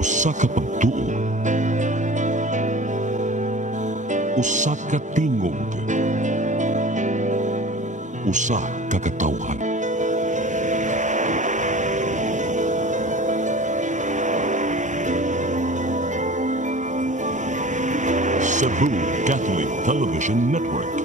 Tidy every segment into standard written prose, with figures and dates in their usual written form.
Usa ka pagtuo, usa ka tingog, usa ka katawhan. Cebu Catholic Television Network.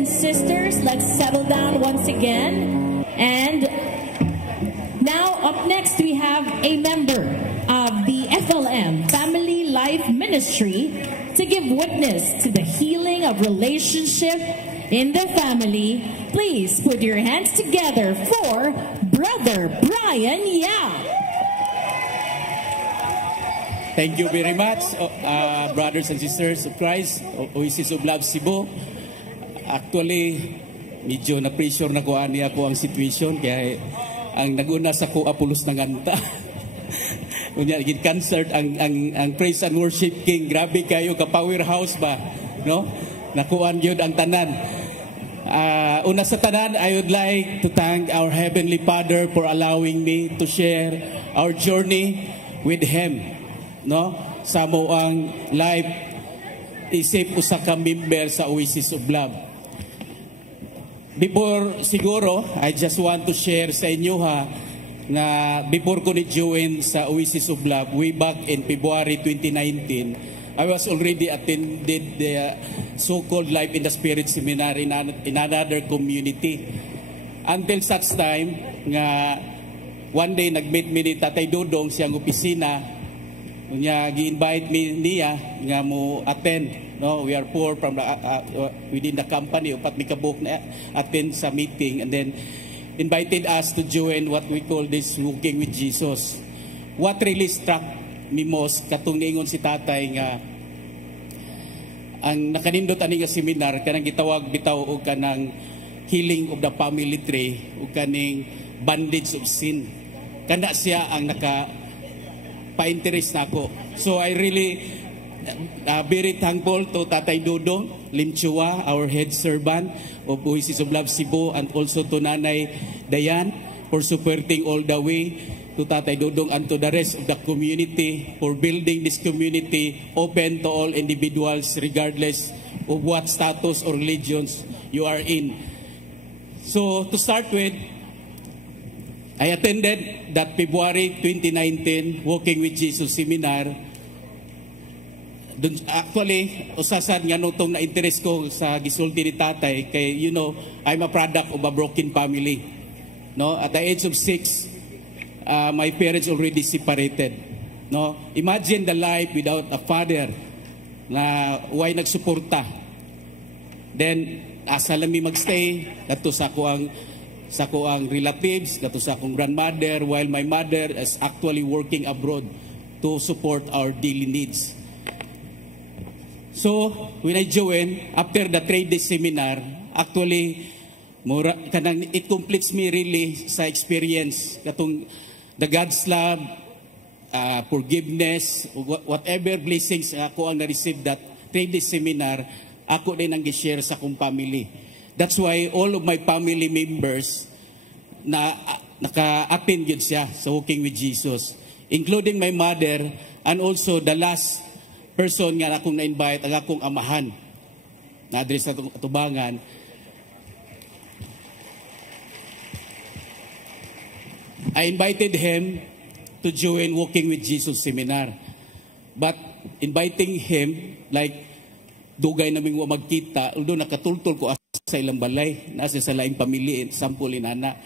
and sisters, let's settle down once again. And now up next we have a member of the FLM Family Life Ministry to give witness to the healing of relationship in the family. Please put your hands together for Brother Brian Yap. Thank you very much, brothers and sisters of Christ, Oasis of Love Cebu. Actually, medyo na-pressure na ko ani ako ang situation, kaya ang naguna sa ko apulos ng ganta. Unya gid concert ang praise and worship king, grabe kayo ka powerhouse ba, no? Nakuan gyud ang tanan. Una sa tanan, I would like to thank our Heavenly Father for allowing me to share our journey with Him, no? Sa moang life isip usa ka member sa Oasis of Love. Before siguro, I just want to share sa inyo na before ko ni-join sa Oasis of Love way back in February 2019, I was already attended the so-called Life in the Spirit seminar in another community. Until such time nga one day nag-meet me ni Tatay Dodong siyang opisina, unya gi-invite me niya nga mo attend. No, we are four from the, within the company, upat mi kabuk na attend sa meeting, and then invited us to join what we call this Walking with Jesus. What really struck me most, katong niingon si Tatay nga, ang nakanindot ani nga seminar, kanang gitawag bitaw o kanang healing of the family tree, o kaning bondage of sin. Kana siya ang naka-pa-interest na ako. So I really very thankful to Tatay Dodong Limchua, our head servant of Oasis of Love Cebu, and also to Nanay Dayan for supporting all the way, to Tatay Dodong and to the rest of the community for building this community open to all individuals regardless of what status or religions you are in. So to start with, I attended that February 2019 Walking with Jesus seminar. Actually, usasan nga nutong na-interest ko sa gisulti ni Tatay kay, you know, I'm a product of a broken family. No? At the age of 6, my parents already separated. No? Imagine the life without a father na why nagsuporta. Then, asa lang mi magstay, kato sa ko ang relatives, kato sa akong grandmother, while my mother is actually working abroad to support our daily needs. So, when I joined, after the 3-day seminar, actually, it completes me really sa experience. Katong the God's love, forgiveness, whatever blessings ako ang na-receive that 3-day seminar, ako din ang gi-share sa akong family. That's why all of my family members na naka-attend yun siya sa Walking with Jesus, including my mother and also the last person nga akong na-invite, ang akong amahan na address sa atubangan. I invited him to join Walking with Jesus seminar. But inviting him, like dugay naming wa magkita, although nakatultol ko sa ilang balay, nasa sa laing pamilya, sample inana.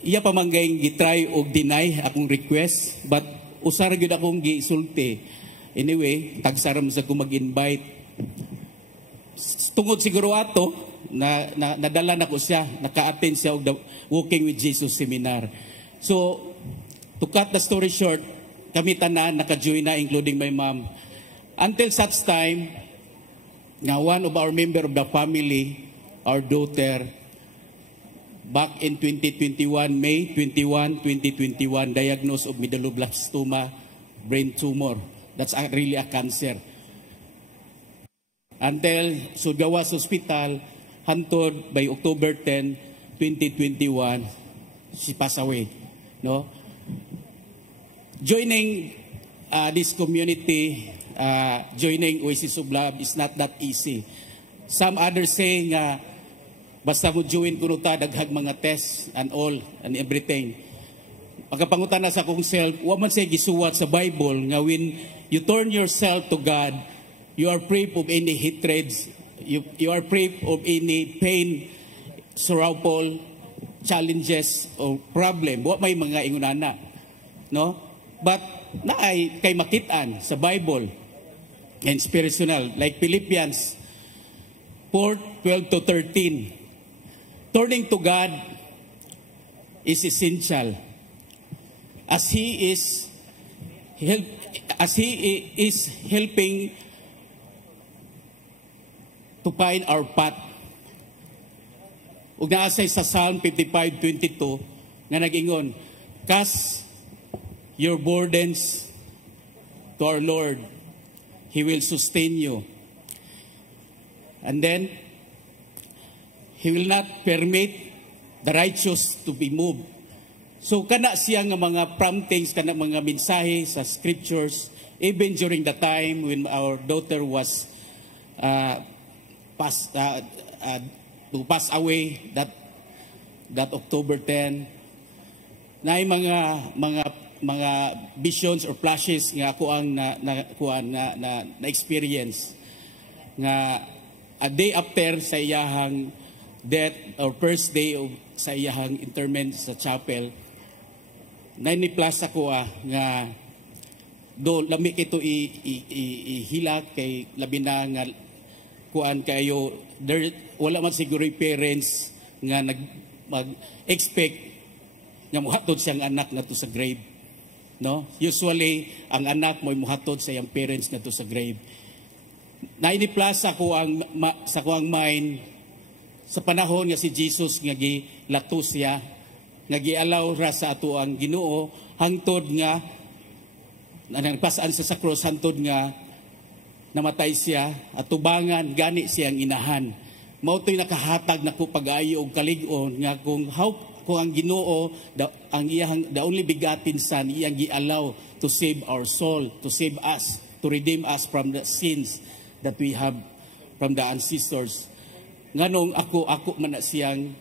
Iya pa manggayng gitry o deny akong request, but usar gyud akong gisulti. Anyway, tagsaram sa ko mag-invite. Tungod siguro ato na nadala na ko siya, naka-attend siya og the Walking with Jesus seminar. So, to cut the story short, kami tanan naka-join na, including my mom. Until such time, nga one of our member of the family, our daughter, back in 2021, May 21, 2021, diagnosed of medulloblastoma, brain tumor. That's really a cancer. Until Sugawas Hospital, hantod by October 10, 2021, she passed away. No? Joining this community, joining Oasis of Love is not that easy. Some others say nga, basta mo join kuno ta daghang mga tests and all and everything. Pagkapangutan na sa akong self, wa man say gisuwat sa Bible nga when you turn yourself to God, you are free of any hatred, you are free of any pain, sorrowful, challenges or problem. Wa may mga ingunana, no? But naay kay makitaan sa Bible and spiritual, like Philippians 4:12 to 13. Turning to God is essential. As He is helping to find our path. Ug naasay sa Psalm 55:22 nga nag-ingon, kas your burdens to our Lord. He will sustain you. And then, He will not permit the righteous to be moved. So, kana siya nga mga promptings, kana mga mensahe sa scriptures, even during the time when our daughter was to pass away that October 10, na mga visions or flashes nga ako ang na experience nga a day after sa iyahang death or first day of sa iyahang interment sa chapel, nainiplas ako nga do lami ito ihilak kay labi na nga kuan kayo there, wala man siguro parents nga mag-expect nga muhatod siyang anak nga to sa grave, no? Usually ang anak mo muhatod sa iyang parents nga to sa grave. Nainiplas ako sa kuang mind sa panahon nga si Jesus nga gilato siya, nga gialaw ra sa ato ang Ginoo hangtod nga nagpasaan sa cross, hangtod nga namatay siya at tubangan gani siyang inahan. Mao to'y nakahatag nako pag-ayo og kalig-on nga kung ang Ginoo ang iyang the only begotten Son iyang gialaw to save our soul, to save us, to redeem us from the sins that we have from the ancestors. Nganong ako man na siyang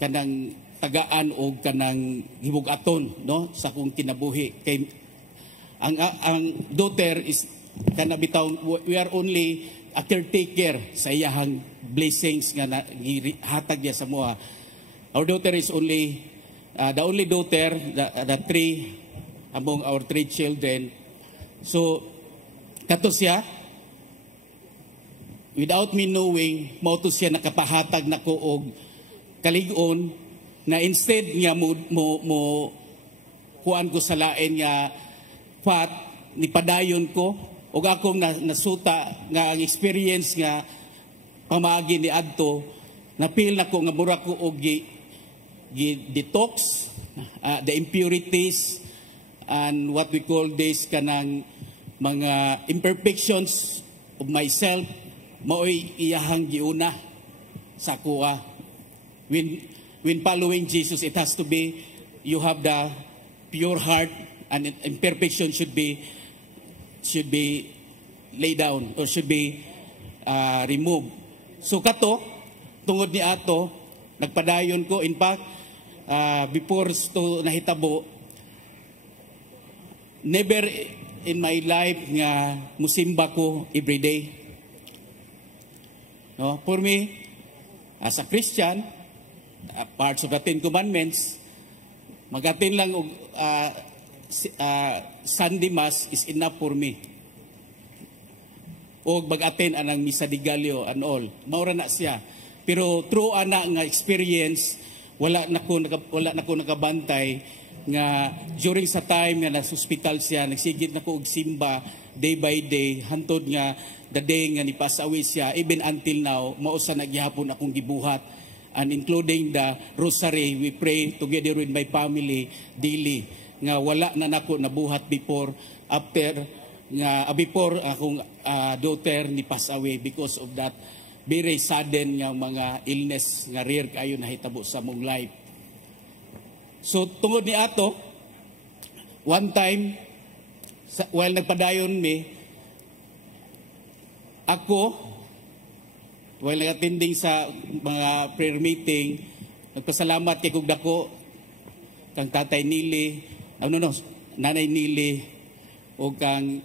kanang tagaan o kanang hibugaton, no, sa kong kinabuhi. Kay ang daughter is kanabitaw, we are only a caretaker sa iyahang blessings nga hatag niya sa moa. Our daughter is only the only daughter, the three among our three children. So kato siya, without me knowing, mao to siya nakapahatag nako og kalig-on na instead nga mo kuan ko sa lain nga fat ni padayon ko og akong nasuta nga ang experience nga pamagi ni adto napil nako nga mura ko og detox the impurities and what we call this kanang mga imperfections of myself mao'y iyahang giuna sa kuha. When following Jesus, it has to be, you have the pure heart and imperfection should be laid down or should be removed. So kato, tungod ni ato, nagpadayon ko. In fact, before to nahitabo, never in my life nga musimba ko everyday. No, for me, as a Christian, parts of the Ten Commandments, mag-attend lang Sunday Mass is enough for me. O mag-attend anang Misa de Gallo and all. Maura na siya. Pero through ana nga experience, wala na ko nakabantay nga during sa time nga nasa hospital siya, nagsigit na ko og simba day by day, hantod nga the day nga ni pass away siya, even until now, mausa nagyapon akong gibuhat, and including the rosary, we pray together with my family daily, nga wala na nako nabuhat before akong daughter ni pass away because of that very sudden nga mga illness nga rare kayo nahitabo sa mong life. So tungod ni ato, one time, while nagpadayon mi, ako, while nag-attending sa mga prayer meeting, nagpasalamat kay kong dako, kang Tatay Nili, Nanay Nili, o kang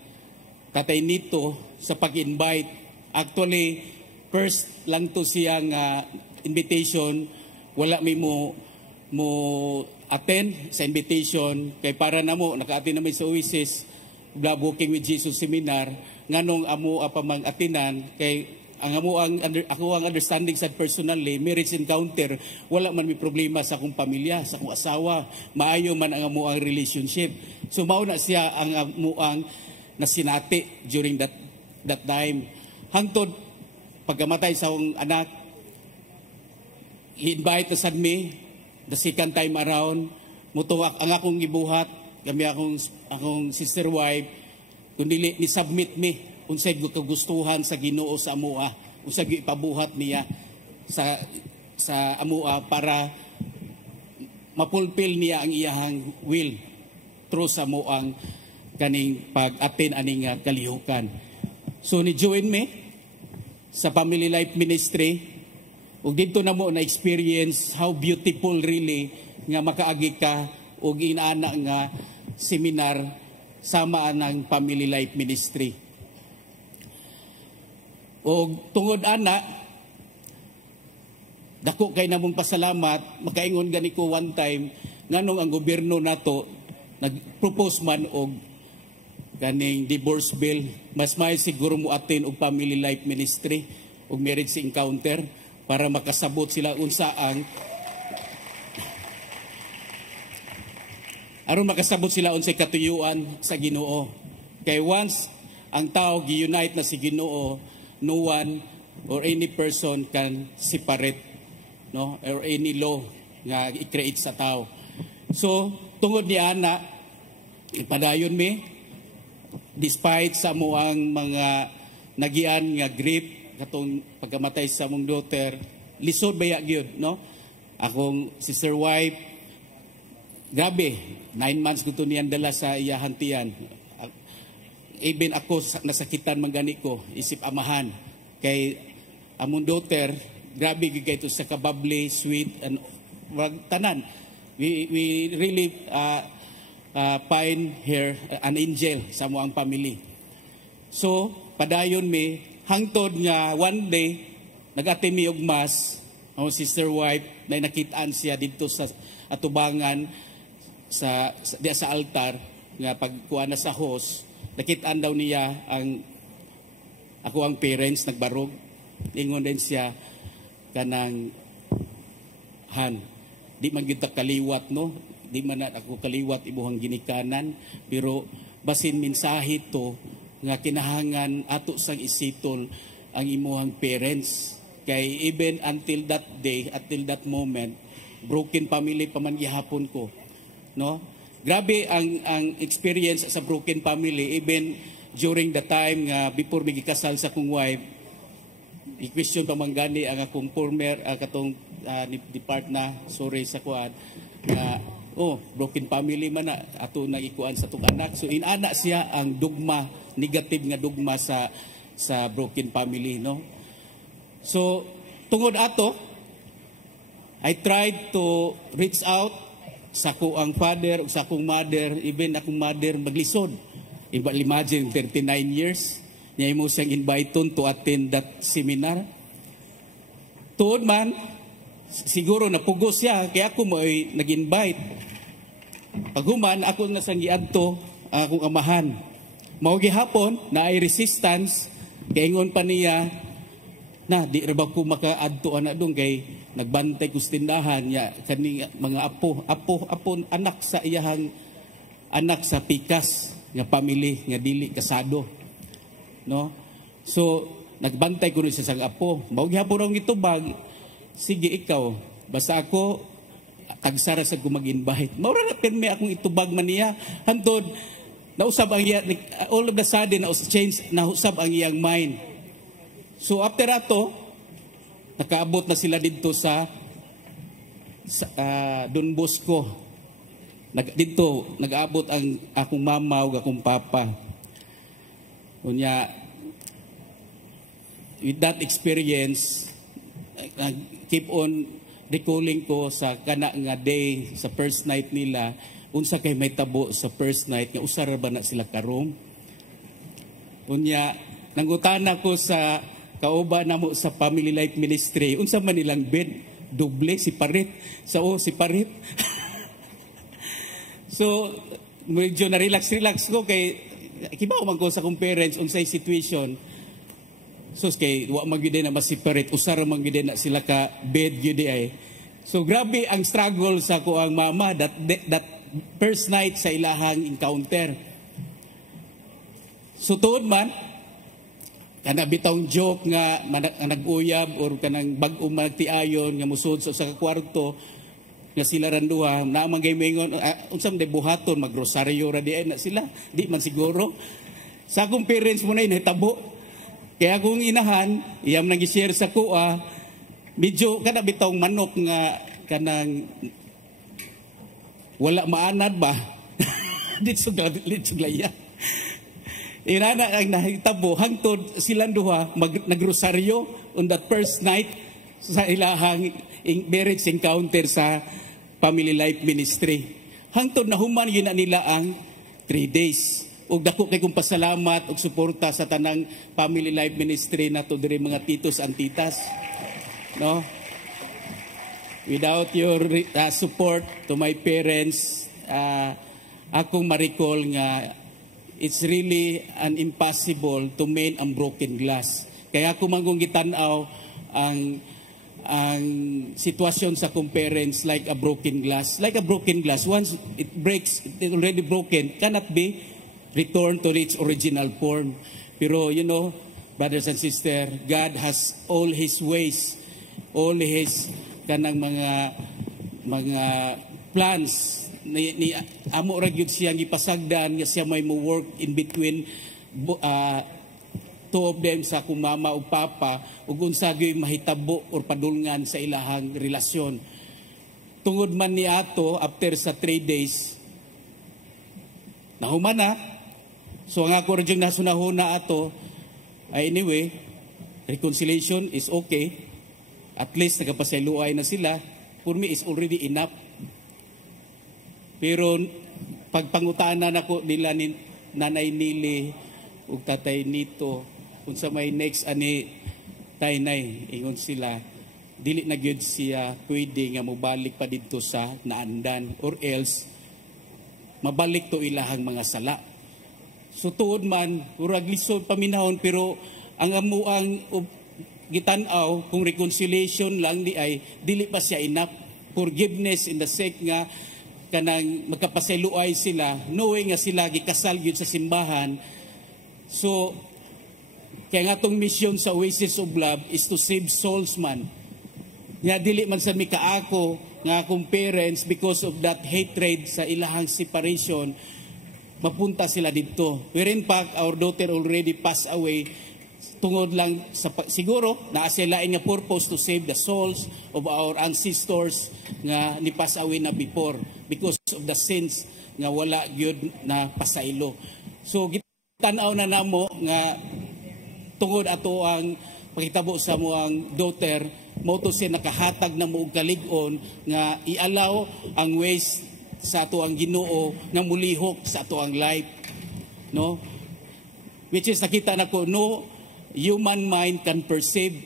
Tatay Nito sa pag-invite. Actually, first lang to siyang invitation, wala may mo attend sa invitation, kay para na mo, naka-attend namin sa Oasis, Walking with Jesus Seminar, nganong amo apamang atinan kay ako ang understanding sa personally marriage encounter wala man may problema sa akong pamilya, sa akong asawa, maayo man ang amo ang relationship. So mao na siya ang amo ang nasinati during that time. Hangtod pagkamatay sa akong anak, he invite us me the second time around, mutuwak ang akong gibuhat kami akong sister wife, kung dili ni submit me unsay kagustuhan sa Ginoo sa amoa, unsay ipabuhat niya sa amoa para mapulpil niya ang iyahang will through sa moang kaning pag-attend aning kalihukan. So ni join me sa Family Life Ministry ug dito na mo na experience how beautiful really nga makaagi ka og inaana nga seminar sama ng Family Life Ministry. Og tungod ana dako kay namong pasalamat, makaingon gani ko one time nganong ang gobyerno nato nag-propose man og kaning divorce bill, mas may siguro mo atin og Family Life Ministry og marriage encounter para makasabot sila unsa ang aron makasabot sila unsay katuyuan sa Ginoo. Kay once ang tao gi-unite na si Ginoo, no one or any person can separate, no, or any law nga i-create sa tao. So tungod ni ana ipadayon mi despite sa moang mga nagian nga grief katong pagkamatay sa mong daughter, lisod baya gyud, no? Akong sister wife, grabe, 9 months ko to niyan dala sa iyahantian. Even ako nasakitan man gani ko, isip amahan. Kay among daughter, grabe gyud kay to sa kababli, sweet and tanan. We really find her an angel sa moang family. So padayon mi hangtod nga one day nag-attend mi og mass ang sister wife na nakitaan siya dito sa atubangan sa altar nga pagkuha na sa host, nakitaan daw niya ako ang parents nagbarog, ingon din siya kanang di man gyud ta kaliwat, no, di man na ako kaliwat ibuhang ginikanan, pero basin mensahe to nga kinahangan ato sang isitol ang imuhang parents. Kay even until that day, until that moment, broken family pa man gihapon ko, no? Grabe ang experience sa broken family, even during the time nga before mi gikasal sa kong wife, i-question pa man gani ang akong former katong depart na, sorry sa kuan nga broken family man na ato nang ikuan sa tong anak. So inana siya ang dugma, negative nga dugma sa broken family, no? So tungod ato, I tried to reach out sa kuang father ug sa akong mother, even akong mother maglisod. Imagine 39 years niya mo siyang inviton to attend that seminar. Tuod man siguro napugos siya kaya ako mo ay nag-invite. Paghuman ako na sang giadto ang akong amahan. Mao gihapon na ay resistance kay ingon pa niya na di ra ba ko makaadto ana dong kay nagbantay ko sa tindahan niya kani mga apo anak sa iyahang anak sa pikas nga family nga dili kasado, no? So nagbantay ko rin sa sang apo. Mao gihapon ang itubag, sige ikaw basta ako tagsara sa ko mag-invite. Mao ra permi akong itubag man niya hantod nausab ang iya, all of the sudden nausab ang iyang mind. So after ato nakaabot na sila dito sa Don Bosco. Dito nag-abot ang akong mama ug akong papa. Unya with that experience, keep on recalling ko sa kana nga day, sa first night nila, unsa kay may tabo sa first night, nga usara ba na sila karom. Unya, nangutana ko sa kauba namo sa Family Life Ministry, unsa man nilang bed, doble, siparit. Siparit. So, medyo na-relax ko kay kibaw man ko sa kong parents unsay situation. So kay wa man gyud na ma-separate, usara man gyud na sila ka bed gyud ay. So grabe ang struggle sa ko ang mama that first night sa ilahang encounter. So tuod man kana bitong joke nga nag-uyab or kanang bag-o magtiayon nga musud sa kwarto, nga sila randuha na magay mingon unsam de buhaton magrosaryo ra di na sila di man siguro sa akong parents mo na inahitabo kaya akong inahan iyam nang i-share sa kuha medyo kada bitaw manok nga kanang wala maanad ba dito glaya inana ang nahitabo hangtod silang duha nagrosaryo on that first night sa ilahang marriage encounter sa Family Life Ministry. Hangtod na human yun nila ang 3 days. Ug dako kay kong pasalamat ug suporta sa tanang Family Life Ministry nato diri mga titos and titas. No? Without your support to my parents, akong ma-recall nga it's really an impossible to mend ang broken glass. Kaya ako manggong gitan-aw ang sitwasyon sa akong parents like a broken glass. Like a broken glass, once it breaks, it already broken, cannot be returned to its original form. Pero you know, brothers and sisters, God has all His ways, all His kanang mga plans ni amo ra gyud siya gipasagdan nga siya may mo work in between two of them sa akong mama o papa ug unsa gyud mahitabo or padulngan sa ilahang relasyon. Tungod man ni ato after sa 3 days nahuman na. So ang ako rin nasunahuna ato anyway, reconciliation is okay. At least nagapasayloay na sila. For me is already enough. Pero pagpangutanan ako nila ni Nanay Nili ug Tatay Nito kung sa may next ani taynay ingon sila dili na gyud siya pwede nga mobalik pa didto sa naandan or else mabalik to ilahang mga sala. So tuod man urag lisod paminahon pero ang amuang gitan-aw kung reconciliation lang di ay dili pa siya enough. Forgiveness in the sake nga kanang magkapasayloay sila knowing nga sila gikasal gyud sa simbahan. So kaya nga tong mission sa Oasis of Love is to save souls man. Nga dili man sa mi kaako nga akong parents because of that hatred sa ilahang separation mapunta sila dito. Pero in fact our daughter already passed away tungod lang sa siguro naa sila nga purpose to save the souls of our ancestors nga ni pass away na before because of the sins nga wala gyud na pasaylo. So gitan-aw na namo nga tungod ato ang pakitabo sa mo ang daughter mo to siya nakahatag na mo og kalig-on nga i-allow ang ways sa ato ang Ginoo nga mulihok sa ato ang life, no, which is nakita nako no human mind can perceive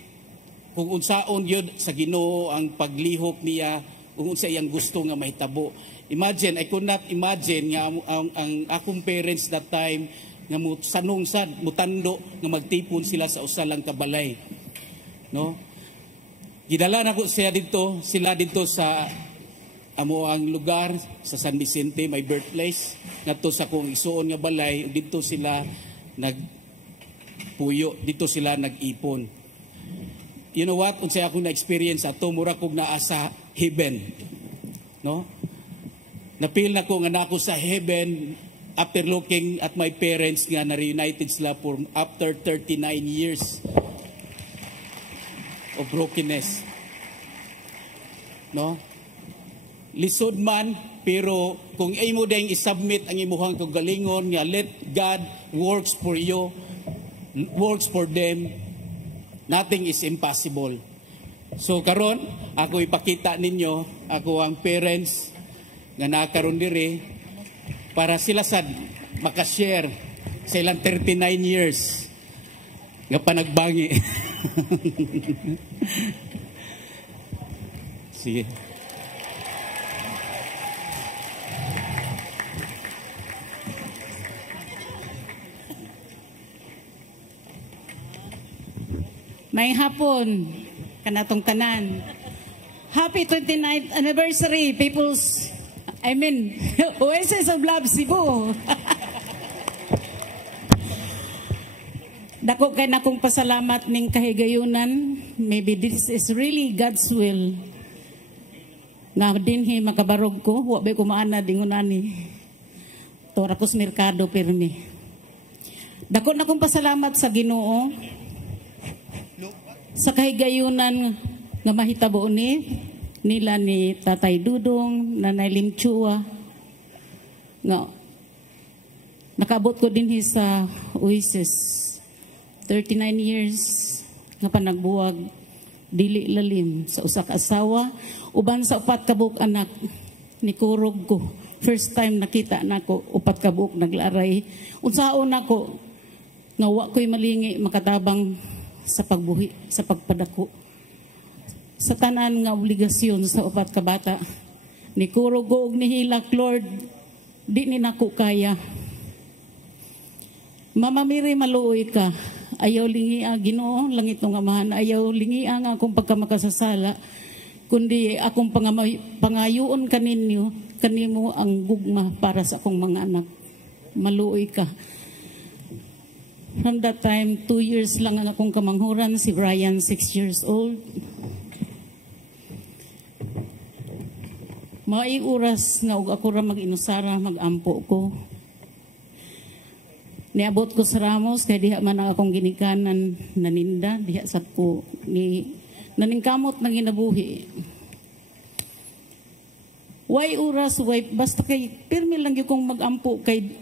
kung unsaon yun sa Ginoo ang paglihok niya kung unsa iyang gusto nga mahitabo. Imagine, I could not imagine nga ang akong parents that time nga sanong sad mutando nga magtipon sila sa usa lang ka balay, no. Gidala na ko sila dito sa amo ang lugar sa San Vicente, my birthplace, ngadto sa kong isuon nga balay. Dito sila nagpuyo, dito sila nag-ipon. You know what, unsay ako na experience ato mura kog naa sa heaven, no. Napil na ko nga nako sa heaven after looking at my parents nga na reunited sila for after 39 years of brokenness, no. Lisod man pero kung imo dayang isubmit ang imuhang kagalingon nga let God works for you, works for them, nothing is impossible. So karon ako ipakita ninyo ako ang parents nga nakaron diri para sila sad makashare sa ilang 39 years nga panagbangi. Sige. May hapon kanatong tanan. Happy 29th anniversary, Oasis of Love Cebu. Dako kay nakong pasalamat ning kahigayunan. Maybe this is really God's will. nga dinhi makabarog ko, wa bay ko maana dingon ani. Tora ko sa merkado pirmi. Dako na kong pasalamat sa Ginoo sa kahigayunan nga mahitabo nila ni Tatay Dudong, Nanay Limchua, nga nakaabot ko din sa Oasis 39 years nga panagbuwag dili lalim sa usa ka asawa uban sa upat ka buok anak ni kurog ko. First time nakita nako upat ka buok naglaray. Unsaon nako nga wa ko'y malingi makatabang sa pagbuhi, sa pagpadako sa tanan nga obligasyon sa upat ka bata ni kurog ko og nihilak. Lord, di ni nako kaya. Mama Mary, maluoy ka. Ayaw lingi Ginoo, langit ng Amahan. Ayaw lingi ang akong pagkamakasasala, kundi akong pangayoon kanimo ang gugma para sa akong mga anak. Maluoy ka. From that time, 2 years lang ang akong kamanghuran. Si Brian, 6 years old. Maay oras nga og ako ra mag-inusara, mag-ampo ko. Niabot ko sa Ramos, kaya diha man ang akong ginikanan naninda, diha sab ko ni naningkamot ng ginabuhi. Way oras, basta kay pirmi lang yung kong mag-ampo kay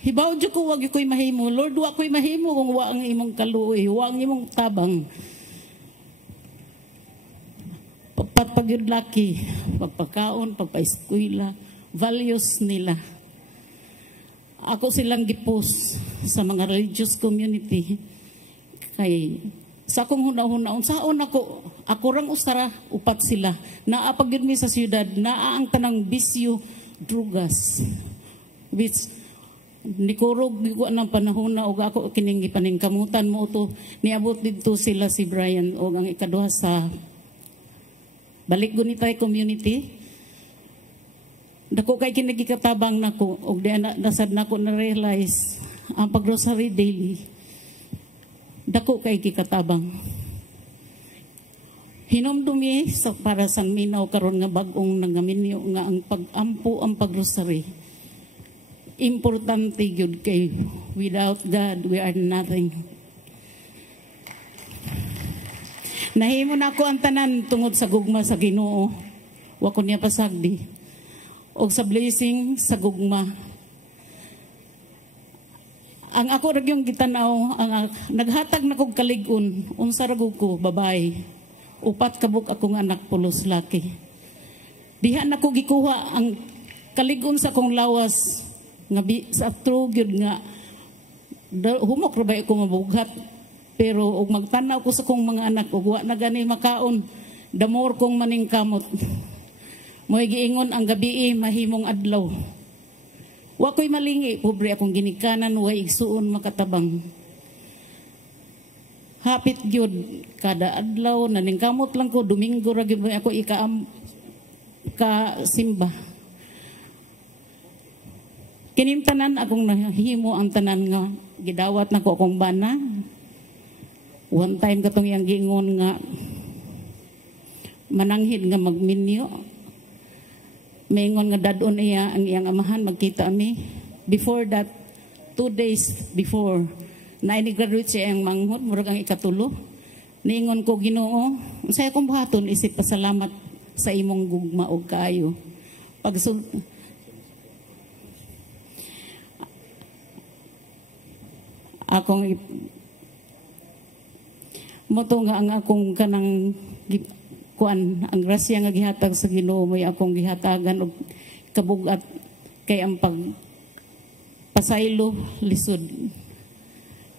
hibaw dyo ko, wag yung ko'y mahimo. Lord, wag ko'y mahimo kung wag ang imong kaluoy, wag ang imong tabang. Pagpagyudlaki, pagpakaon, pagpaeskwela, values nila. Ako silang gipos sa mga religious community. Kay sa akong huna-hunaon, saon ako rang ustara, upat sila. Naapagyud mi sa siyudad, naa ang tanang bisyo, drugas. Which, nikurog ko ng panahon na og ako kining gipaningkamutan mo to. Niabot dito sila si Brian o ang ikaduha sa balik gunitay community. Dako kay kinagikatabang nako og di nasad nako na realize ang pag-rosary daily. Dako kay kikatabang. Hinomdumi sa para sang minaw karon nga bag-ong nangaminyo nga ang pag-ampo ang pag-rosary. Importante gyud kay without God we are nothing. Nahimo na ako ang tanan tungod sa gugma sa Ginoo. Wa ko niya pasagdi. O sa blessing sa gugma. Ang ako ra yung gitanaw, ang naghatag na kog kalig-on, unsa ra ko, babae. Upat kabuk akong anak pulos laki. Diha na ko gikuha ang kalig-on sa akong lawas nga sa true gyud nga humok ra ba ko mabughat. Pero og magtanaw ko sa kong mga anak ug wa na gani makaon, damor kong maningkamot. Mo'y giingon ang gabi mahimong adlaw. Wa ko'y malingi, pobre akong ginikanan, way igsuon makatabang. Hapit gyud kada adlaw naningkamot lang ko, Domingo ra gyud ako simba. Kining tanan akong nahimo ang tanan nga gidawat nako akong bana. One time katong yang giingon nga mananghid nga magminyo. Maingon nga dadon iya ang iyang amahan magkita ami. Before that, 2 days before, na ini-graduate siya ang manghod, murag ang ikatulo. Niingon ko, Ginoo, saya kong buhaton, isip pasalamat sa imong gugma o kaayo. Akong moto nga ang akong kanang kuan ang grasya nga gihatag sa Ginoo mo'y akong gihatagan og kabugat kay ang pasaylo lisod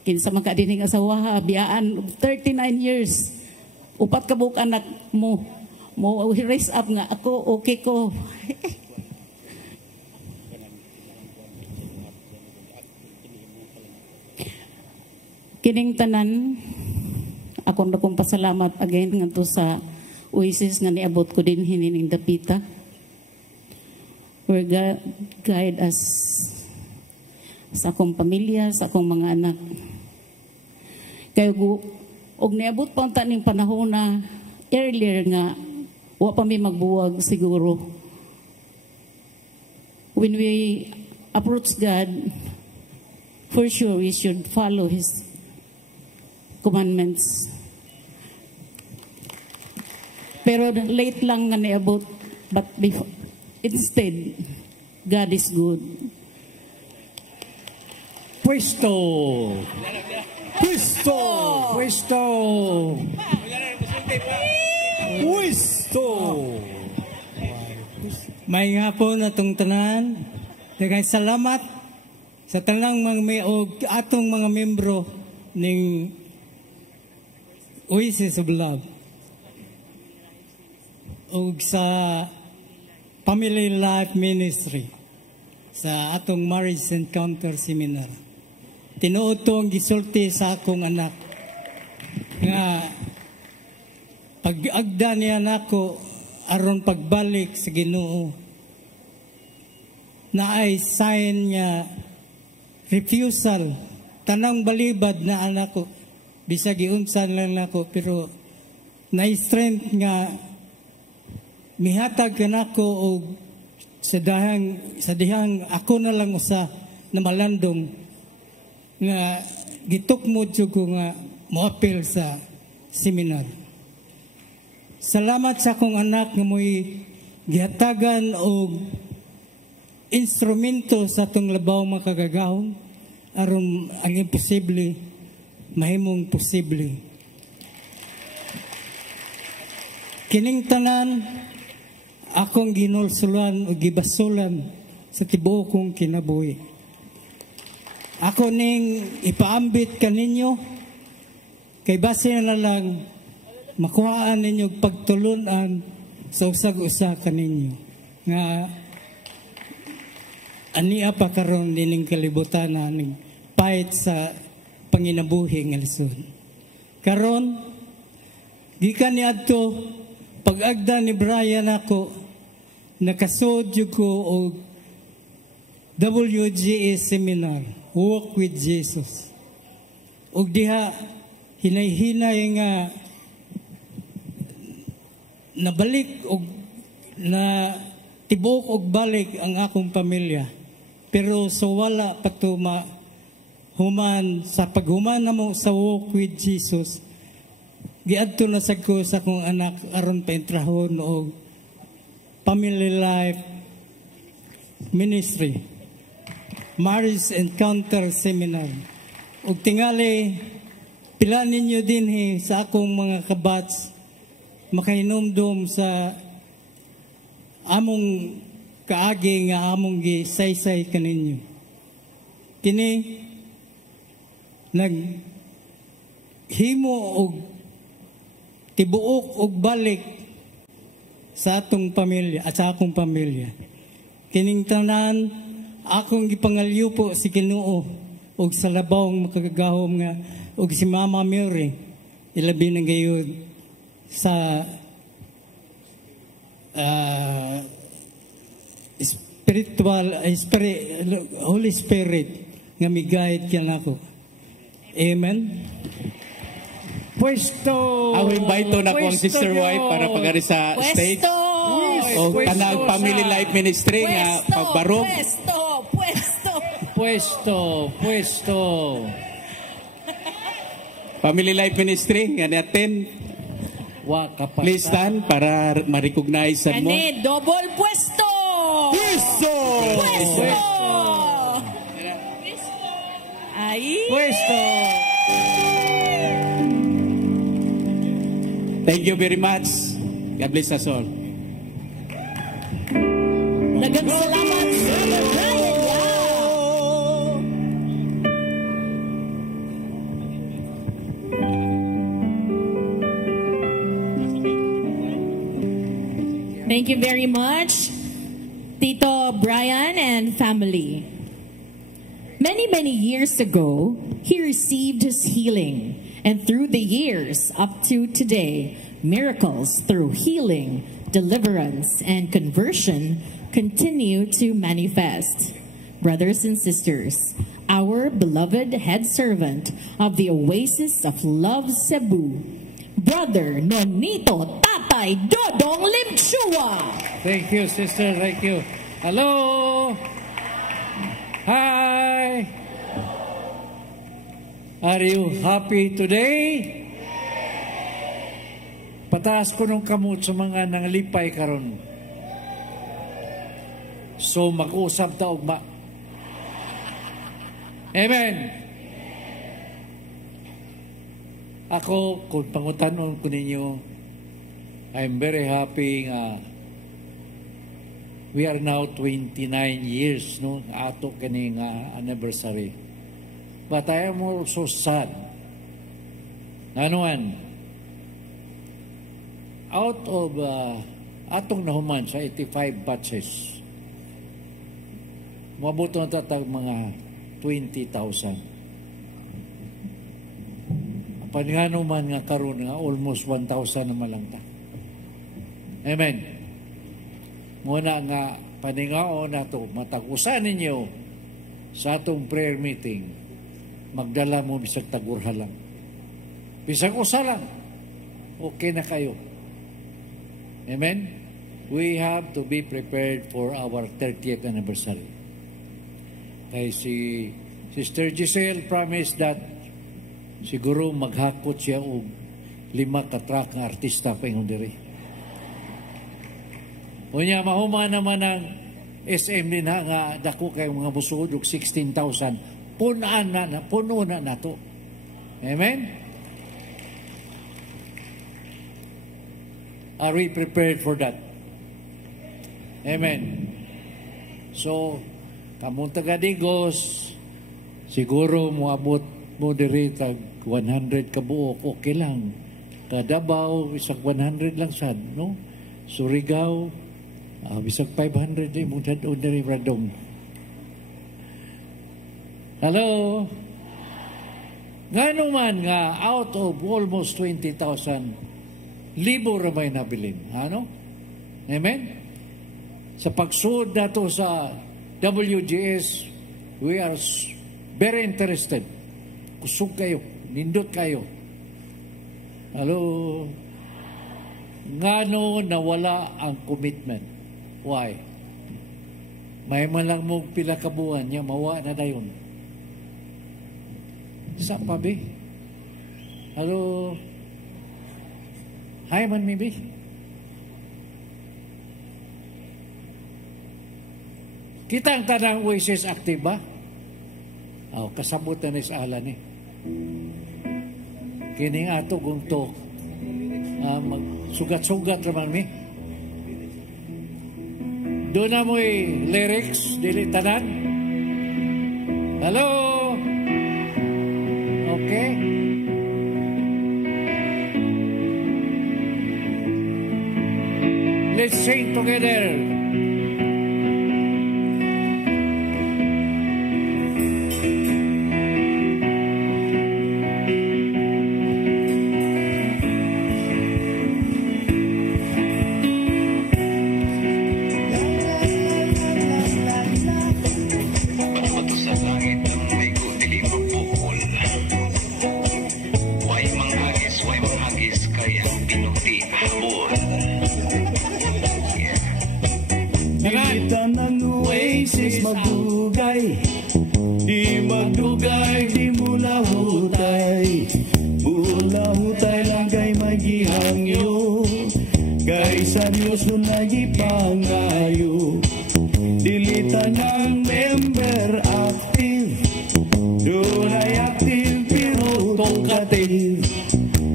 kinsa makadining asawa biyaan 39 years upat ka buok anak mo raise up nga ako okay ko. Kining tanan akong dakong pasalamat again ngadto sa Oasis nga niabot ko din hinining dapita. Where God guide us sa akong pamilya, sa akong mga anak. Kaya og niabot pa ang taning panahon na earlier nga wa pa mi magbuwag siguro. When we approach God, for sure we should follow His commandments. Pero late lang nga niabot, but before, instead, God is good. Pwesto! Pwesto! Pwesto! Pwesto! May nga po na itong tanan. Daghang salamat sa tanang mga atong mga membro ng Oasis of Love o sa Family Life Ministry sa atong Marriage Encounter Seminar. Tinuod to ang gisulti sa akong anak nga pag-agda niya nako aron pagbalik sa Ginoo na ay sign niya refusal tanang balibad na anak ko bisag giunsan lang nako pero na-strength nga mihatag kanako og sa dihang ako na lang usa na malandong nga gitukmod jud ko nga moapil sa seminar. Salamat sa akong anak nga mo'y gihatagan og instrumento sa atong labaw makagagahon aron ang imposible mahimong posible. Kining tanan akong ginulsulan o gibasulan sa tibuok kong kinabuhi. Ako ning ipaambit kaninyo kay base na lang makuhaan ninyo pagtulunan sa usag-usa kaninyo nga ania pa karon dining kalibutan na ning pahit sa panginabuhi nga lisod. Karon gikan niadto pag-agda ni Brian ako nakasud jud ko og WGA seminar, Walk with Jesus. Og diha hinay-hinay nga nabalik og na tibok og balik ang akong pamilya. Pero so wala pa to human sa paghuman namo sa Walk with Jesus. Giadto na sad ko sa akong anak aron paintrahon og Family Life Ministry, Marriage Encounter Seminar. Ug tingali pila ninyo dinhi sa akong mga kabats makahinumdum sa among kaagi nga among gisaysay kaninyo. Kini naghimo og tibuok og balik sa atong pamilya at sa akong pamilya. Kining tanan akong gipangalyo po si Ginoo og sa labawng makagagahom nga og si Mama Mary ilabi na gayud sa Holy Spirit nga mi-guide kyan ako. Amen. Pwesto! Ako invite na po ang Sister Wife para pagari sa stage. O kanang Family Life Ministry nga pagbarog. Pwesto. Family Life Ministry nga natin. Please stand para ma-recognize mo. Ane, double pwesto! Pwesto! Ay! Pwesto! Thank you very much. God bless us all. Daghang salamat sa Brian. Thank you very much, Tito Brian and family. Many years ago, he received his healing. And through the years up to today, miracles through healing, deliverance, and conversion continue to manifest. Brothers and sisters, our beloved head servant of the Oasis of Love, Cebu, Brother Nonito Tatay Dodong Limchua. Thank you, sister. Thank you. Hello. Hi. Are you happy today? Pataas ko nung kamot sa mga nanglipay karon. So mag-usap ta ugma. Amen. Ako, kung pangutanon ko ninyo, I'm very happy nga we are now 29 years no ato kini nga anniversary. But I am also sad. Nganuan, out of atong nahuman sa 85 batches, mabuto na tatag mga 20,000. Panihano man nga karon nga almost 1,000 naman lang ta. Amen. Muna nga paningao na to, matagusan ninyo sa atong prayer meeting, magdala mo bisag tagurha lang. Bisag usa lang, okay na kayo. Amen? We have to be prepared for our 30th anniversary. Kaya si Sister Giselle promised that siguro maghakot siya og 5 ka truck nga artista pa yung diri. Unya, mahuma naman ang SM din ha, nga dako kayo mga busod og 16,000. Puno na to. Amen? Are we prepared for that? Amen. So, kamong taga-Digos, siguro moabot mo diri tag 100 ka buok, okay lang. Kadabaw, isang 100 lang sad, no? Surigao, bisag 500 din mo dadon diri Radong. Hello? Ngano man nga out of almost 20,000, libo ra may nabilin. Ano? Amen? Sa pagsud nato sa WGS, we are very interested. Kusog kayo, nindot kayo. Hello? Ngano nawala ang commitment? Why? May malang mo pila ka buwan niya, mawa na dayon. Sa pabi? Hello? Hi man, maybe? Kita ang tanang Oasis active ba? Kasabutan ni sa ala ni. Kining ato kung to sugat-sugat naman mi. Doon na mo'y lyrics, dili tanan. Hello? Okay? Let's sing together. Magdugay, di magdugay, di mula hutay. Mula hutay lang kay magihangyo, kay sa Diyos nun nagipangayo. Dilitan ng member active, doon ay active pero talkative.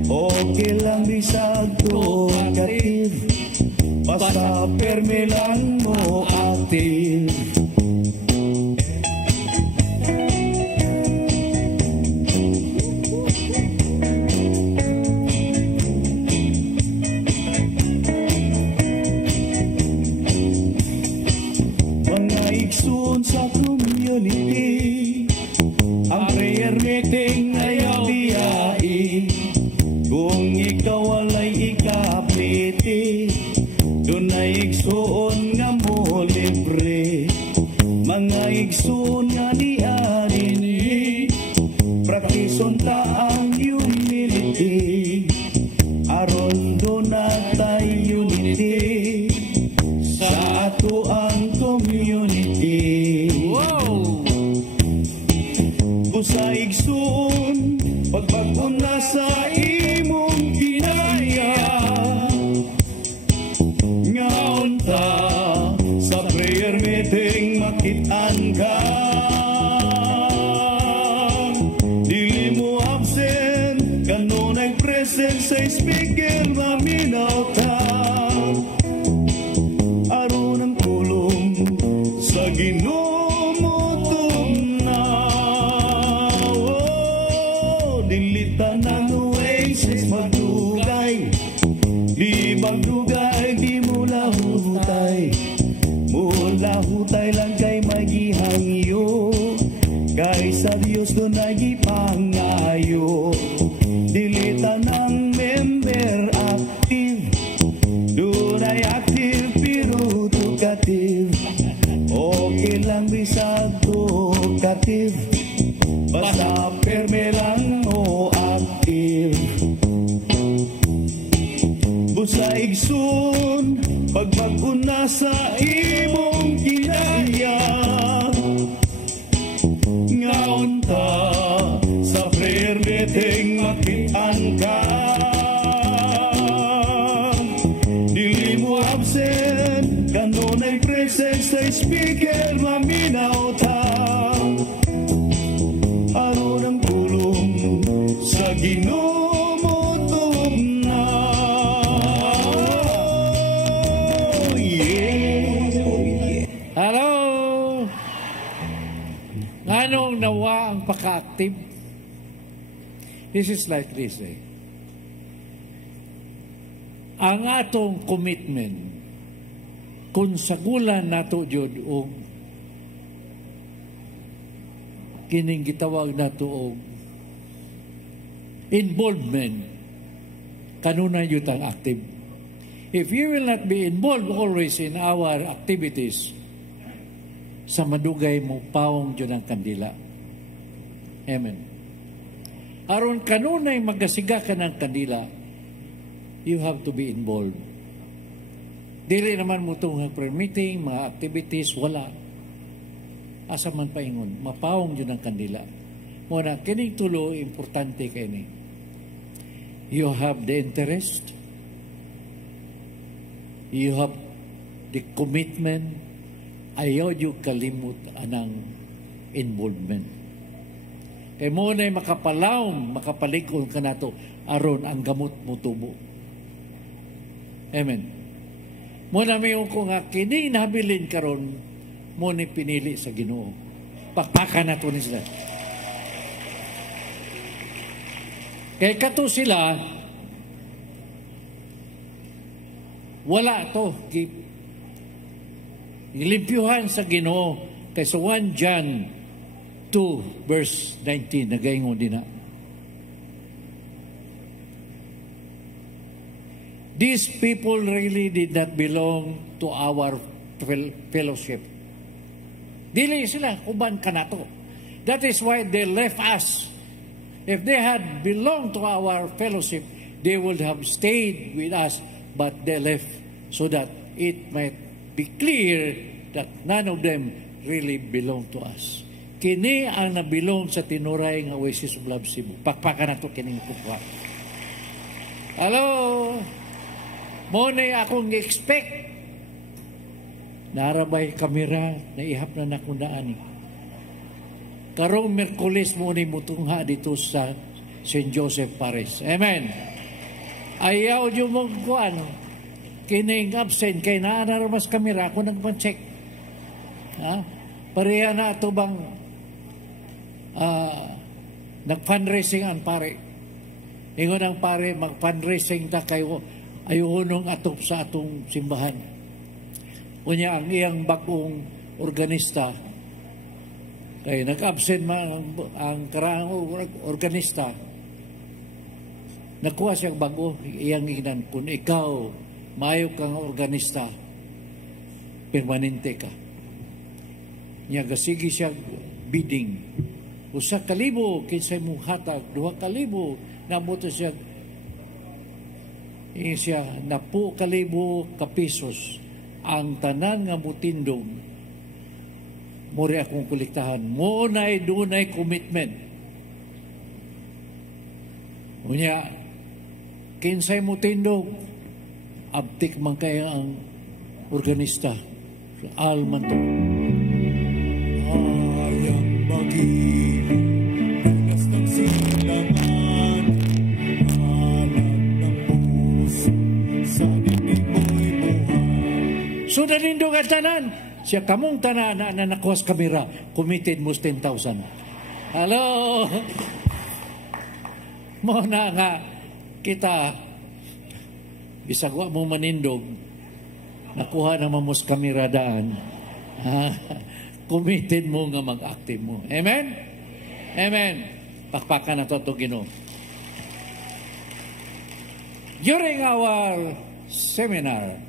Okay lang bisag talkative, basta perme lang mo active. Sa community, ang prayer meeting ayaw biyai. Kung ikaw walay ikapiti, doon ay igsuon nga sa imong kinaya. Ngaon ta sa prayer meeting makit-an ka. Dili mo absent, kanunay present sa speaker, maminaw ta. Aron ang kulong sa Ginoo mo tugnaw. Dili tanang oasis magdugay, di magdugay, di mula hutay. Mula hutay lang kay magihangyo, kay sa Dios do nagipangayo. Dili tanang member active, dunay active pero tukative. Okay lang bisag tukative, basta perme lang o active. Busa igsoon, pagpaguna sa imong kinaya. Ngaon ta sa prayer meeting makit-an ka. Dili mo absent, kanunay present sa speaker, maminaw ta. Aron ang kulong sa Ginoo mo tugnaw. Yeah. Hello! Anong nawa ang paka-active? This is like this Ang atong commitment, kung sagulan nato jud og kining gitawag nato og involvement, kanunay jud ang active. If you will not be involved always in our activities, sa madugay mo pawong dyan ang kandila. Amen. Aron kanunay magasiga ka ng kandila, you have to be involved. Dili naman mo itong prayer meeting, mga activities, wala. Asa man paingon, mapawong dyan ang kandila. Muna, kining tulo, importante kayo ni. You have the interest, you have the commitment, ayaw yung kalimut anang involvement. Kaya mo na'y makapalawm, makapalikon ka na to, aron ang gamot mo tubo. Amen. Muna may ko nga, kini nabilin karon mo ni pinili sa Ginoo. Pakpakan na to ni sila. Kaya kato sila, wala to, ilimpyuhan sa Ginoo kay sa 1 John 2 verse 19 nagaingon din na. These people really did not belong to our fellowship. Dili sila uban kanato. That is why they left us. If they had belonged to our fellowship, they would have stayed with us, but they left so that it might be clear that none of them really belong to us. Kini ang nabilong sa tinuray nga Oasis of Love Cebu. Pakpakan na ito kining kupwa. Hello? Muna akong expect narabay kamera na ihap na nakundaan. Karong Merkulis mo ni mutungha dito sa St. Joseph Paris. Amen. Ayaw yung mong kuan. Kining absent kay naanaramas kamera ako nagpan-check. Pareha na ito bang nag-fundraising ang pare. Ingon ang pare, mag-fundraising ta kayo ayunong atop sa atong simbahan. Unya ang iyang bagong organista, kay nag-absent man ang karaang organista, nakuha siyang bago, iyang inan, kung ikaw maayo kang organista, permanente ka. Niya gasigi siya bidding. Usa ka libo kinsay mong hatag, 2 ka libo nabuto siya. Siya na 10,000 ka pesos ang tanan nga mutindog. Muri akong kuliktahan. Mo na'y dunay commitment. Unya, kinsay mo tindog, abtik man kaya ang organista. Alman to. Ayang maging ulas ng silangan, alam ng puso, sa dibdib mo'y buhay. So nanindog ang tanan. Siya kamong tanan na nakuha sa kamera, committed mo 10,000. Hello? Mo na nga kita, bisag wa mo manindog, nakuha naman mo sa kamera daan, committed mo nga mag-active mo. Amen? Amen. Pakpakan na to Ginoo. During our seminar,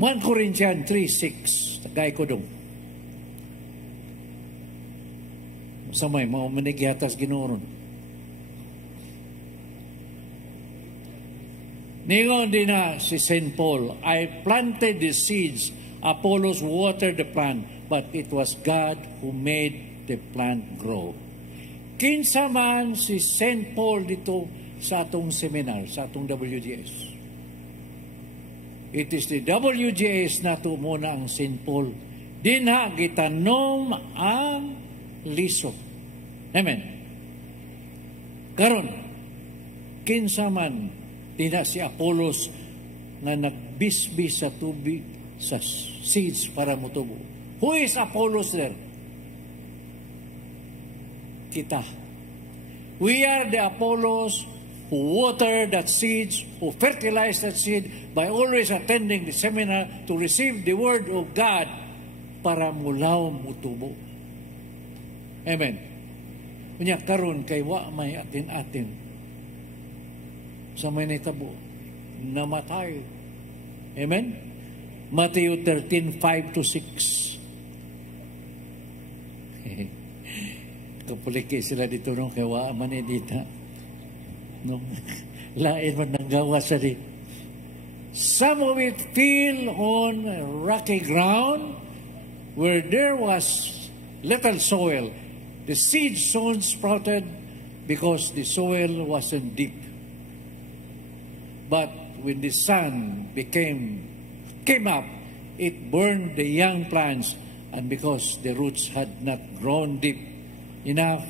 1 Corinthians 3:6, tagay ko dong. Samay, mga manigyatas Ginoo. Ningon din na si St. Paul, I planted the seeds, Apollos watered the plant, but it was God who made the plant grow. Kinsa man si St. Paul dito sa atong seminar, sa atong WGS. It is the WGS na ito muna ang St. Paul. Dinha gitanom ang liso. Amen. Karon, kinsa man dinha si Apollos na nagbisbis sa tubig sa seeds para mutubo. Who is Apollos there? Kita. We are the Apollos who water that seeds, who fertilize that seed by always attending the seminar to receive the word of God para mulaw mutubo. Amen. Kunya karon kay wa may atin-atin sa may nitabo namatay. Amen. Matthew 13:5-6. Kapuliki sila dito nung kay wa man dito. No. Lain man nang gawa sa di. Some of it fell on rocky ground where there was little soil. The seed soon sprouted because the soil wasn't deep. But when the sun came up, it burned the young plants, and because the roots had not grown deep enough,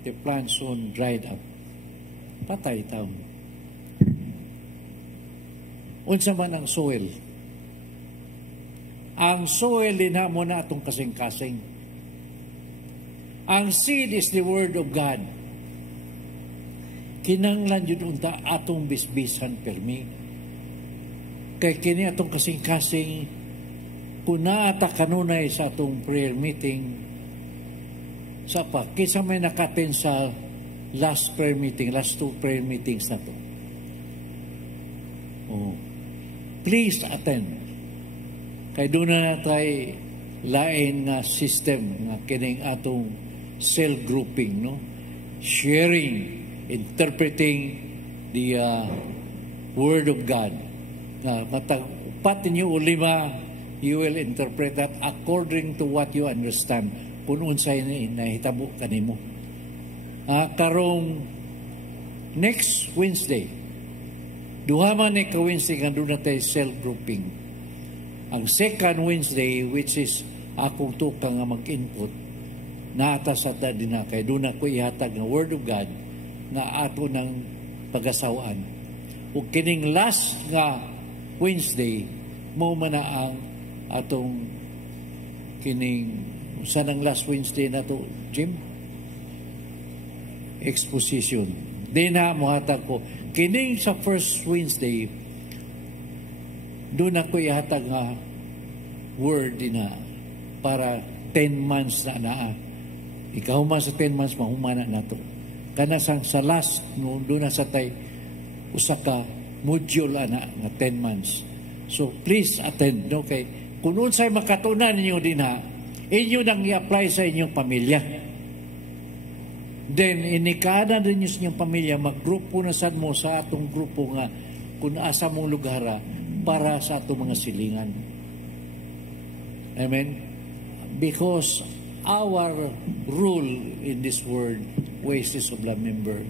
the plant soon dried up. Patay taon. Unsa man ang soil? Ang soil din mo na atong kasing-kasing. Ang seed is the word of God. Kinanglan yun unta atong bisbisan permi. Kay kini atong kasing-kasing kung naata kanunay sa atong prayer meeting sa pa, kinsa may nakaten sa last prayer meeting, last 2 prayer meetings na to. Oh. Please attend. Kay doon na tayo lain na system na kining atong cell grouping, no? Sharing, interpreting the Word of God. Upat ninyo o 5, you will interpret that according to what you understand. Kung unsay nahitabo kanimo. Karong next Wednesday, duha man ni ka Wednesday nga doon na tayo cell grouping. Ang second Wednesday, which is akong tuka nga mag-input, naata sa din na kay doon ako ihatag ng Word of God na ato ng pagasawaan. O kining last nga Wednesday, mo man na ang atong kining saan ang last Wednesday na to, Jim? Exposition. Di na muhatag ko. Kining sa first Wednesday, doon ako ihatag nga word din na para 10 months na naa. Ikaw man sa 10 months, mahumana na to. Kana sa last, no, doon na sa tay, usaka module na nga 10 months. So, please attend. Okay? Kung unsay makatunan ninyo din ha, inyo nang i-apply sa inyong pamilya. Then, inikaanan rin nyo sa inyong pamilya, mag-grupo na sad mo sa atong grupo nga kung asa mong lugar para sa atong mga silingan. Amen? Because our rule in this world, Oasis of Love members,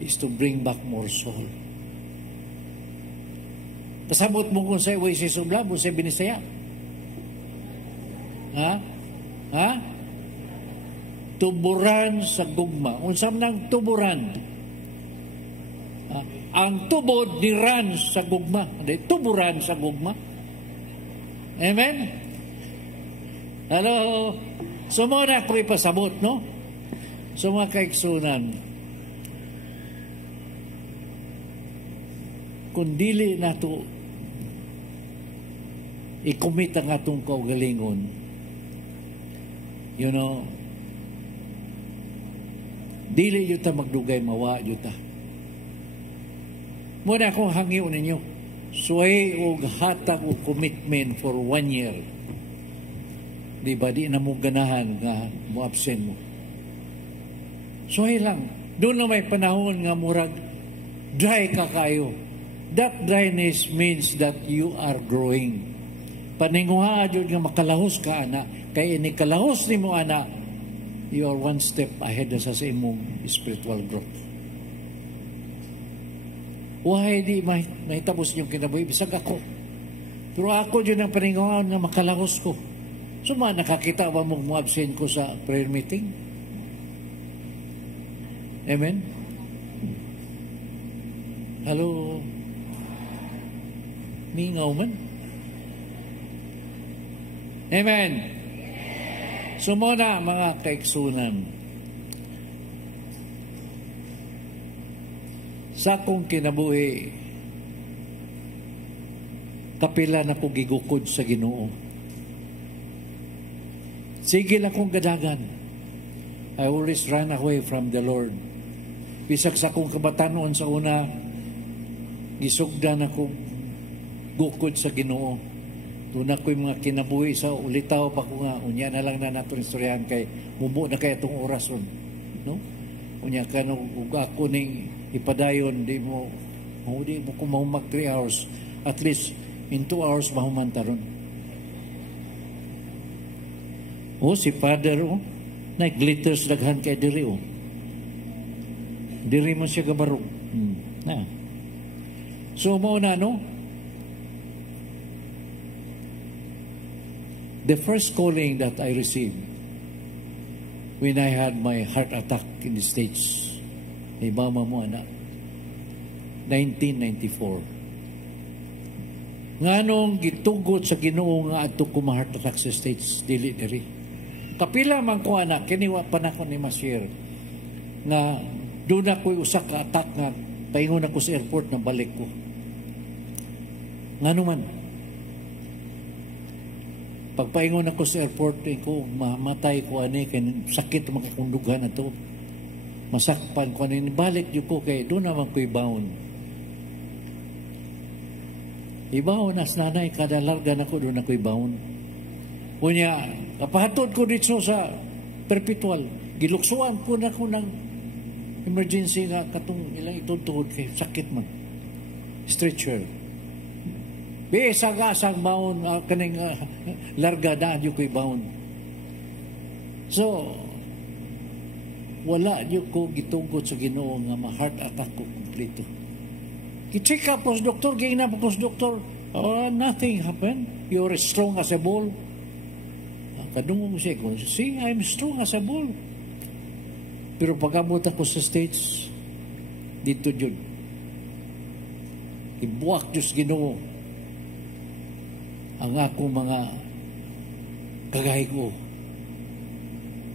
is to bring back more soul. Pasabot mo kung sa Oasis of Love o sa Binisaya? Ha? Tuburan sa gugma. Unsam nang tuburan? Ang tubod diran sa gugma. Hindi, tuburan sa gugma. Amen? Hello? So muna ako ipasabot, no? So mga kaiksunan, kung dili na to ikumit ang atong kaugalingon, you know, dili yuta magdugay mawa yuta. Muna akong hangyo ninyo, suway o hatag o commitment for 1 year. Di ba, di na mo ganahan nga mo absent mo. Suway lang. Doon na may panahon nga murag dry ka kayo. That dryness means that you are growing. Paninguha yun nga makalahos ka, ana. Kaya ini kalahos ni mo, ana, you are one step ahead sa imong spiritual growth. Why di mahitapos niyong kinabuhi? Bisag ako. Pero ako yun ang paninguha nga makalahos ko. So nakakita ba mo absent ko sa prayer meeting? Amen? Hello? Mingaw man? Amen? So muna mga kaiksunan, sa akong kinabuhi, kapila na po gigukod sa Ginoo. Sige lang kong gadagan. I always run away from the Lord. Bisag sa akong kabatanon sa una, gisugdan ako gukod sa Ginoo. Doon ako'y mga kinabuhi sa ulitaw pa ko nga, unya na lang na natin istoryahan kay mumo na kaya itong orason. No? Unya ka no, ako ning ipadayon, di mo kung mahumag 3 hours. At least, in 2 hours mahumanta ron. Si Father, nag-glitters daghan kay diri, Diri mo siya gabarog. So, mauna, no? The first calling that I received when I had my heart attack in the States, may mama mo, anak, 1994. Nganong gitugot sa Ginoo nga ato ko ma-heart attack sa States, dili. Kapila man ko, anak, kiniwa pa na ko ni Masir, na doon ako'y usak ka attack nga, paingon ako sa airport na balik ko. Nga naman, pagpaingon ako sa airport, ko, mamatay ko, sakit makakundugan na to. Masakpan ko, balik yun ko, kaya doon naman ko ibaon. Ibaon, as nanay, kada larga na ko, doon ako ibaon. Kunya, kapahatod ko dito sa perpetual, giluksuan ko na ko ng emergency nga katong ilang itutuhod kay sakit man. Stretcher. Sagasang baon, kaning larga na yung ko'y baon. So, wala yung ko gitungkot sa Ginoo nga ma-heart attack ko kompleto. Ki-check up po sa doktor, gina po sa doktor, nothing happened. You're strong as a bull. Kadungong siya ko, see, I'm strong as a bull. Pero pag-abot ako sa States, dito yun. Ibuwak Diyos Ginoo ang akong mga kagay ko.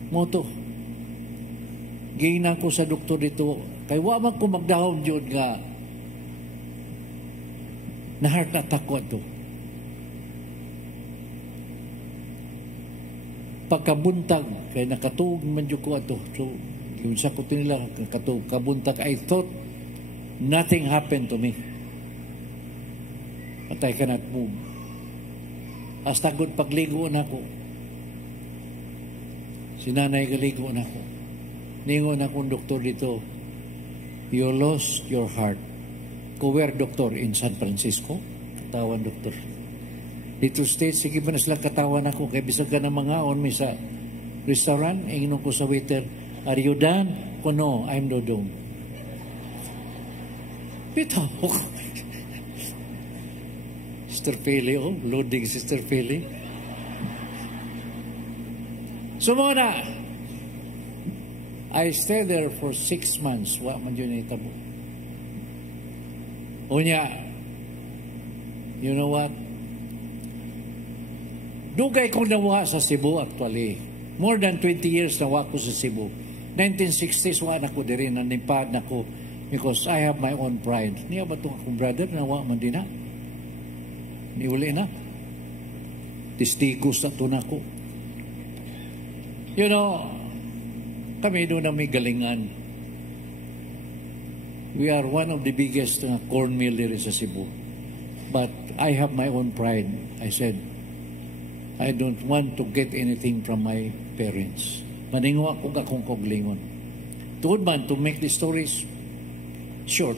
Moto. Gina ko sa doktor dito, kay waman ko magdahom yun nga na heart attack ko ito. Pagkabuntag, kay nakatuog man yun ko ito. So, yung sakot nila, nakatuog, kabuntag, I thought nothing happened to me. But I cannot move. Hasta good pagligo na ko. Sinanay galigo na ko. Ningon akong doktor dito, you lost your heart. Ko where doktor? In San Francisco? Katawan doktor. Dito state, sige ba na silang katawan ako, kaya bisag ka ng mga on, may sa restaurant, ingin ko sa waiter, are you done? Ko no, I'm dodong. Bitaw ko. Sister Pele, oh, loading Sister Pele. So muna, I stayed there for 6 months. Wa man yun itabo. Unya, you know what? Dugay kong nawa sa Cebu actually. More than 20 years nawa ko sa Cebu. 1960s wa na ko diri, nanipad na ko because I have my own pride. Niya ba itong akong brother nawa man din na? Niuli na. Testigos na ito na ko. You know, kami doon na may galingan. We are one of the biggest corn mill there sa Cebu. But I have my own pride. I said, I don't want to get anything from my parents. Maningo ako akong koglingon. Tuod man, to make the stories short,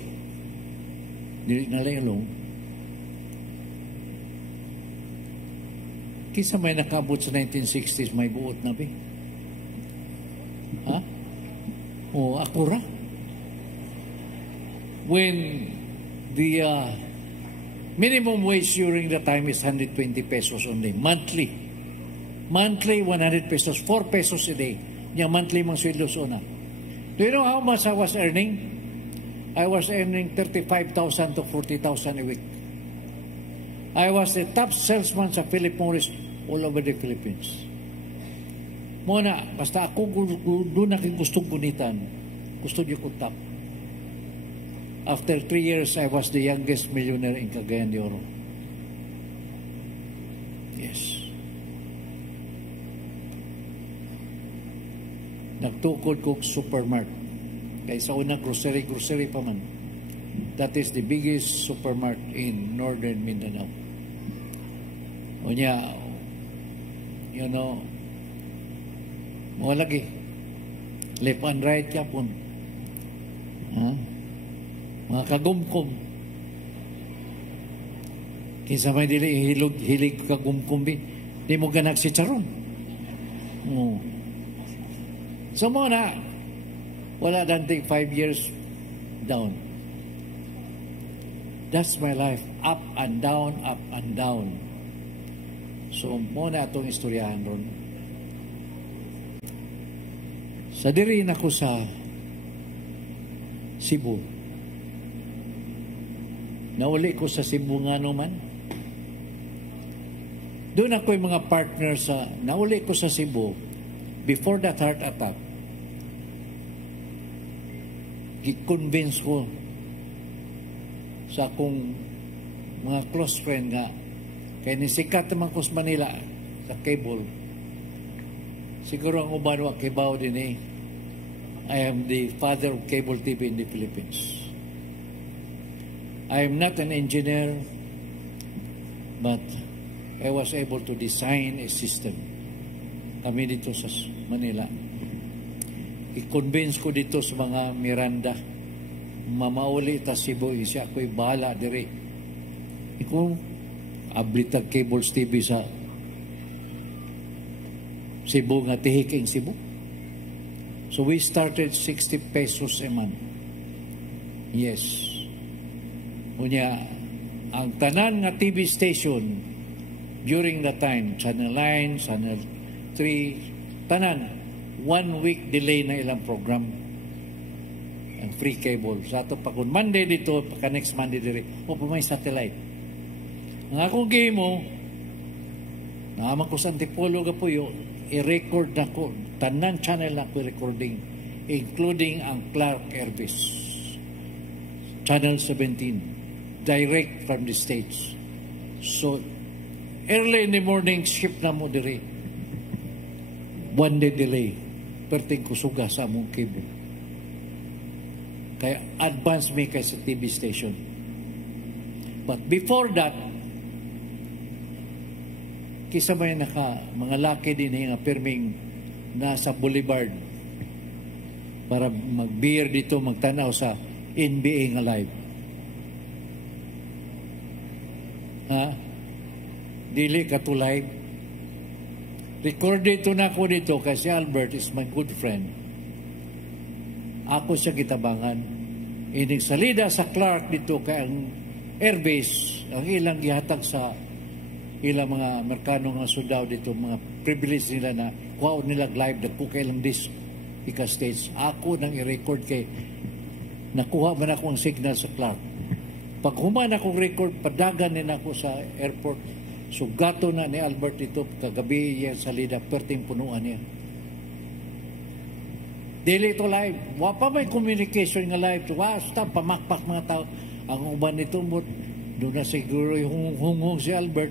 dili na lang alone, kisa may nakabot sa 1960s, may buot na ba? Ha? O, ako ra? When the minimum wage during the time is 120 pesos only, monthly. Monthly, 100 pesos, 4 pesos a day. Yung monthly mong sweldo una. Do you know how much I was earning? I was earning 35,000 to 40,000 a week. I was the top salesman sa Philip Morris all over the Philippines. Muna, basta ako doon aking gustong gunitan. Gusto niyo ko top. After 3 years, I was the youngest millionaire in Cagayan de Oro. Yes. Nagtukod ko supermart. Kaya sa unang grocery pa man. That is the biggest supermart in northern Mindanao. Unya, you know, mga lagi. Left and right ka po. Mga kagumkum. Kinsa may dili hilig kagumkum di mo ganak si Charon. So muna, wala danting 5 years down. That's my life. Up and down, up and down. So muna itong istoryahan ron. Sa dirin ako sa Cebu. Nauli ko sa Cebu nga naman. Doon ako yung mga partner sa, nauli ko sa Cebu before that heart attack. Gi-convince ko sa akong mga close friend nga kaya nisikat naman ko sa Manila sa cable. Siguro ang uban wa kibaw din eh. I am the father of cable TV in the Philippines. I am not an engineer, but I was able to design a system. Kami dito sa Manila. I-convince ko dito sa mga Miranda, mamauli ta Cebu, siya ako'y bahala dire. Ikaw, ablitag cables TV sa Cebu nga tihiking Cebu. So we started 60 pesos a month. Yes. Unya, ang tanan nga TV station during that time, Channel 9, Channel 3, tanan, 1 week delay na ilang program. Ang free cable. Sa ato pa kung Monday dito, pagka next Monday dito, o pa may satellite. Ang akong game mo, naaman ko sa Antipolo ka po yun, i-record na ko, tanan channel na ko recording, including ang Clark Airbus. Channel 17, direct from the States. So, early in the morning, ship na mo diri. 1 day delay. Perting kusuga sa among cable. Kaya advance me kay sa TV station. But before that, kisa may mga laki din nga perming nasa Boulevard para mag-beer dito, magtanaw sa NBA nga live. Ha? dili ka to live. Recorded to na ko dito kasi Albert is my good friend. Ako siya kitabangan. Inig salida sa Clark dito kay ang airbase, ang ilang gihatag sa ilang mga Amerikano nga sundao dito, mga privilege nila na kuha nila live na po kailang disc ika-stage. Ako nang i-record kay nakuha man ako ang signal sa Clark. Pag human akong record, padagan din ako sa airport. Sugato na ni Albert ito, kagabi yan sa Lida, perting punuan niya. Dili ito live. Wa pa may communication nga live. Basta pamakpak mga tao. Ang uban nito mo, doon na siguro yung hungong si Albert.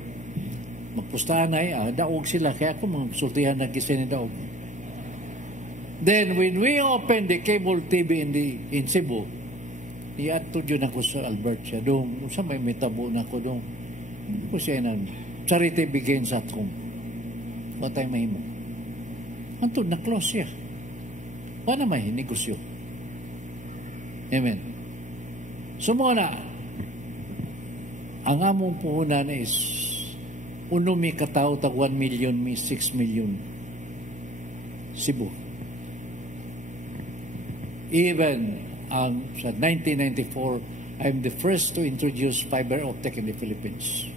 Magpustahan na daog sila. Kaya ako mga sultihan na gisin ni daog. Then when we opened the cable TV in Cebu, i-add to yun ako sa Albert siya. Doon, sa may metabo na ako doon. Ko siya na, charity begins at home. What tayo mahimo? Antod na close siya. Wala may negosyo. Amen. So muna, ang among puhunan is uno mi katao tag 1 million, mi 6 million. Cebu. Even sa 1994, I'm the first to introduce fiber optic in the Philippines.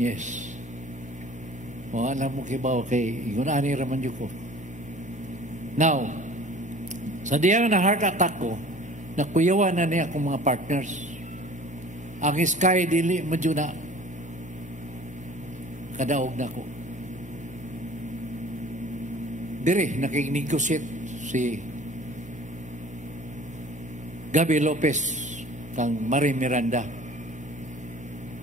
Yes. O, alam mo kibaw kay igunani raman yun ko. Now, sa diyan na heart attack ko, nakuyawan na niya akong mga partners. Ang sky dili medyo na kadaog na ko. Dire, nakinegotiate si Gabi Lopez kang Marie Miranda.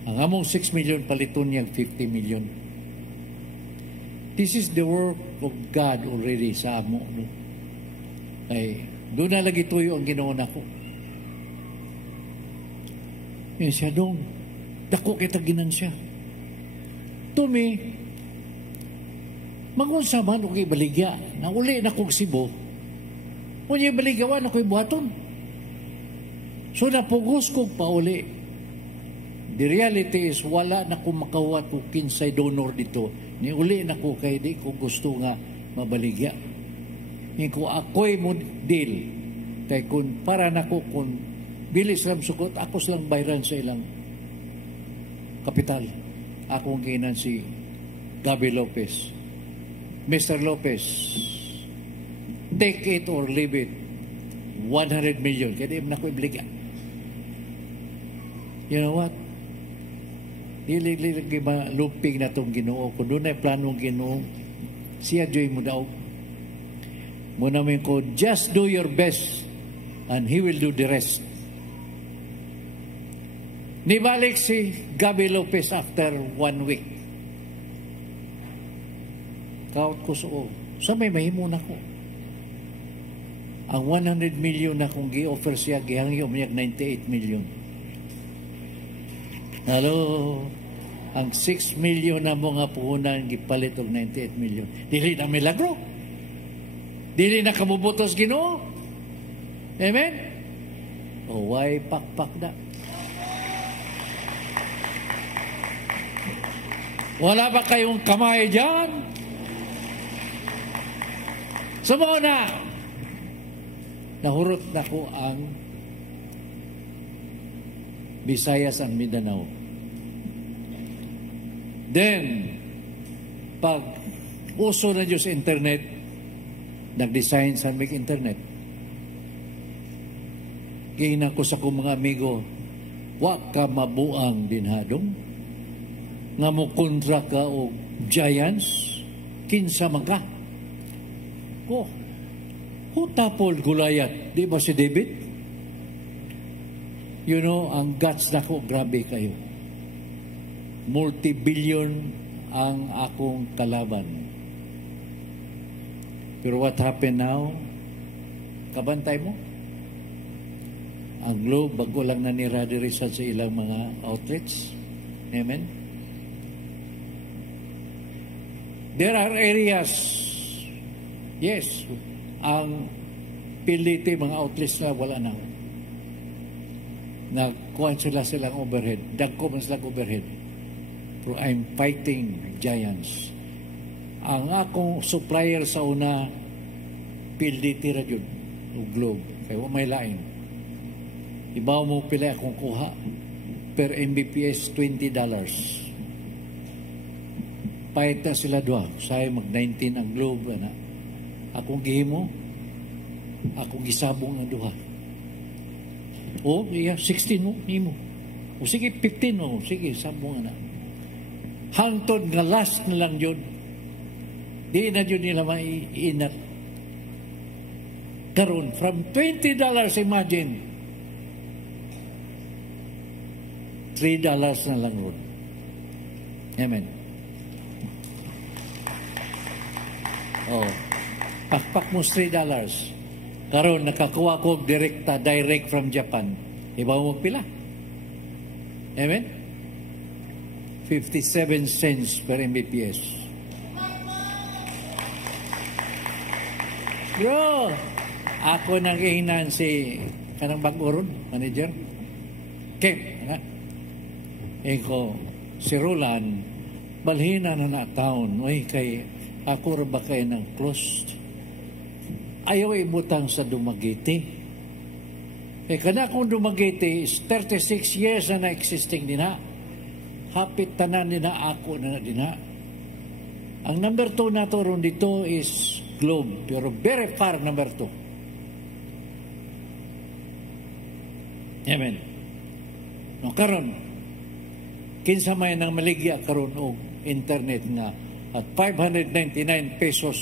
Ang among 6 million paliton niya 50 million. This is the work of God already sa amo. No? Ay, doon na lagi tuyo ang ginawa ko. Yan siya doon. Dako kita ginansya. Tumi, magunsa man o baligya. Nauli na kong Cebu. Kung baligyawan ako'y buhaton. So napugos kong pauli. The reality is wala na ko makawat ko kinsay donor dito. Ni uli na ko kay di ko gusto nga mabaligya. Ni ko ako'y mo deal. Kay kung para na ko kung bilis lang sukot, ako silang bayran sa ilang kapital. Akong ginan si Gabi Lopez. Mr. Lopez, take it or leave it. 100 million. Kaya di na ko ibligyan. You know what? Ilig-ilig lumping na itong Ginoo. Kung doon ay planong Ginoo, siya joy mo daw. Muna mo ko, just do your best and He will do the rest. Nibalik si Gabi Lopez after 1 week. Kaut ko sa may mahimo na ko. Ang 100 million na kung gi-offer siya, gihangyo umayag 98 million. Hello? Ang 6 million na mga puhunan, gipalit og 98 million. Dili na milagro. Dili na kamubutos Ginoo. Amen? O, why pakpak na? Wala ba kayong kamay dyan? Sumuna! Nahurot na ko ang Visayas and Mindanao. Then, pag uso na Diyos internet, nag-design sa may internet. Gina ko sa kong mga amigo, wa ka mabuang dinhadong, nga mo kontra ka o giants, kinsa man ka. Hutapol Gulayat, di ba si David? You know, ang guts na ko, grabe kayo. Multi-billion ang akong kalaban. Pero what happened now? Kabantay mo? Ang Globe, bago lang na niradirisad sa ilang mga outlets. Amen? There are areas, yes, ang piliti, mga outlets na wala na. Nagkuhan sila silang overhead. Dagko man silang overhead. Pero I'm fighting giants. Ang akong supplier sa una, PLDT ra jud o Globe. Kaya may lain. Ibaw mo pila akong kuha per Mbps $20. Pahit na sila duha. Saya mag-19 ang Globe. Ana. Akong gihimo, akong gisabong ang duha. O, iya, 16 mo, himo. O sige, 15 mo. Sige, sabong na. Hangtod nga last na lang yun. Di na yun nila maiinat. Karon, from $20, imagine, $3 na lang ron. Amen. Oh, pakpak mo $3. Karon, nakakuha ko direct from Japan. Iba mo pila. Amen? 57 cents per Mbps. Bro, ako nang ihinan si kanang Bag-oron, manager. Okay, nga. Eko, si Roland, balhina na na-town. Uy, kay ako ba kayo ng closed? Ayaw ibutang sa Dumaguete. Kana kung Dumaguete is 36 years na na-existing din ha. Hapit tanan din na ako na din ha. Ang number 2 na to ron dito is Globe, pero very far number 2. Amen. No, karon, kinsa may nang maligya karon og internet nga at 599 pesos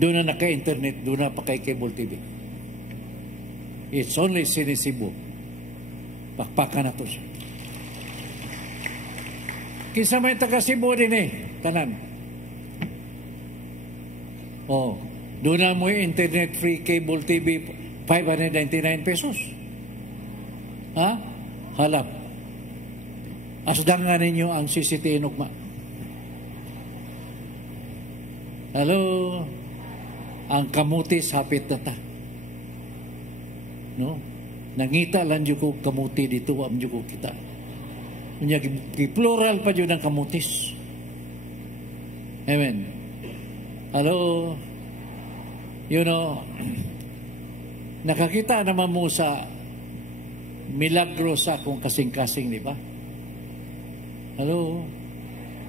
doon na naka-internet, doon na pa kay cable TV. It's only sinisibo. Pakpakan na to siya. Kinsa may taga-Cebu din tanan. Oh, doon na mo internet free cable TV 599 pesos. Ha? Halap. Asdangan ninyo ang CCTV Nukma. Hello? Ang kamutis hapit na ta. No? Nangita lang dyan ko kamuti dito, am dyan ko kita. Plural pa dyan ang kamutis. Amen. Hello? You know, nakakita naman mo sa milagro sa akong kasing-kasing, di ba? Hello?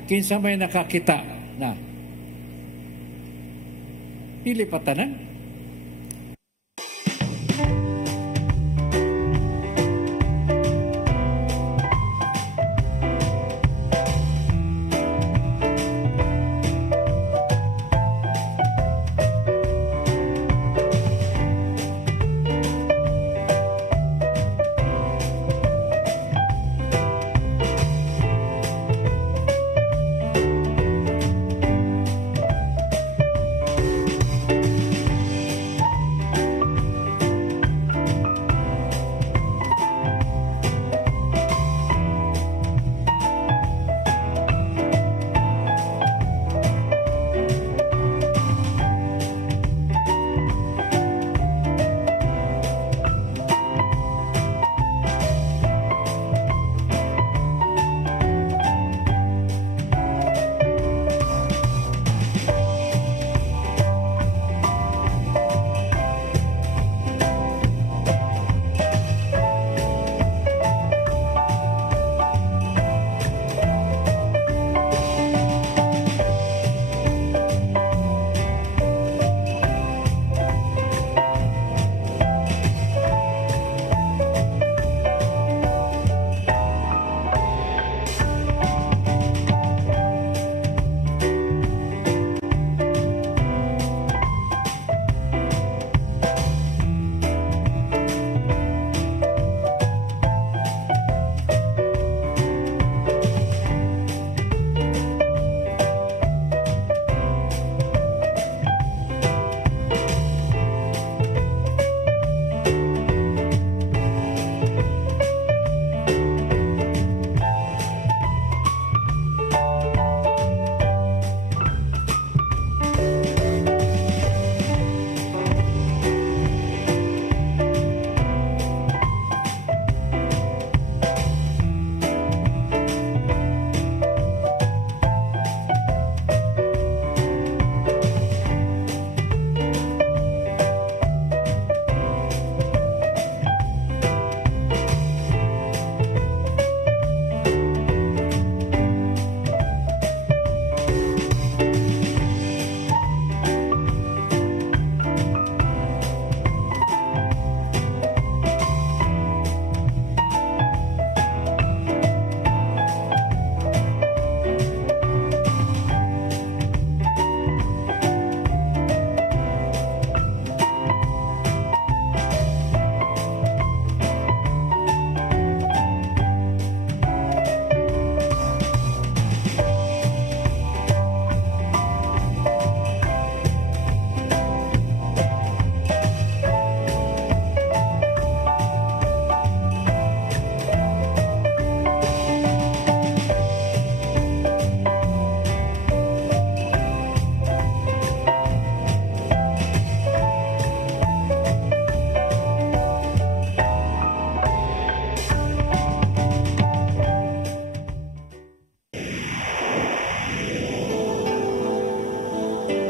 Kinsa may nakakita na? Pili pa tanan?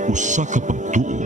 usa ka pagtuo